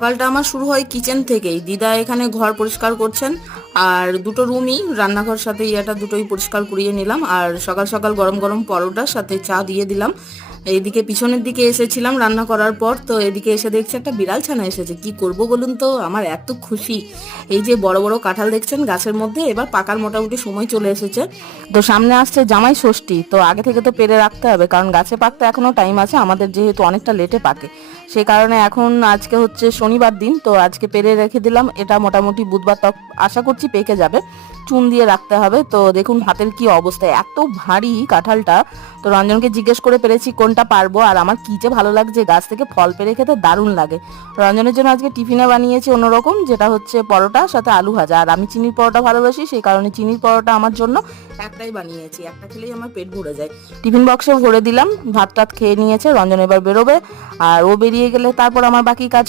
সকালটা আমার শুরু হয় কিচেন থেকেই। দিদা এখানে ঘর পরিষ্কার করছেন, আর দুটো রুমই, রান্নাঘর সাথে ইয়েটা দুটোই পরিষ্কার করিয়ে নিলাম। আর সকাল সকাল গরম গরম পরোটার সাথে চা দিয়ে দিলাম। এইদিকে পিছনের দিকে এসেছিলাম রান্না করার পর, তো এদিকে এসে দেখছি একটা বিড়াল ছানা এসেছে। কি করব বলুন তো, আমার এত খুশি। এই যে বড় বড় কাঁঠাল দেখছেন গাছের মধ্যে, এবার পাকার মোটামুটি সময় চলে এসেছে। তো সামনে আসছে জামাই ষষ্ঠী, তো আগে থেকে তো পেরে রাখতে হবে, কারণ গাছে পাকতে এখনো টাইম আছে আমাদের, যেহেতু অনেকটা লেটে পাকে। সে কারণে এখন আজকে হচ্ছে শনিবার দিন, তো আজকে পেরে রেখে দিলাম। এটা মোটামুটি বুধবার তক আশা করছি পেকে যাবে। চুন দিয়ে রাখতে হবে। তো দেখুন হাতের কি অবস্থা, এত ভারী কাঁঠালটা। তো রঞ্জনকে জিজ্ঞেস করে পেরেছি কোনটা পারবো, আর আমার কি যে ভালো লাগছে, গাছ থেকে ফল পেরে খেতে দারুণ লাগে। রঞ্জনের জন্য আজকে টিফিনে বানিয়েছি অন্যরকম, যেটা হচ্ছে পরোটা সাথে আলু ভাজা। আর আমি চিনির পরোটা ভালোবাসি, সেই কারণে চিনির পরোটা আমার জন্য একটাই বানিয়েছি, একটা খেলেই আমার পেট ভরে যায়। টিফিন বক্সে ভরে দিলাম, ভাত টাত খেয়ে নিয়েছে। রঞ্জন এবার বেরোবে, আর ও বেরিয়ে গেলে তারপর আমার বাকি কাজ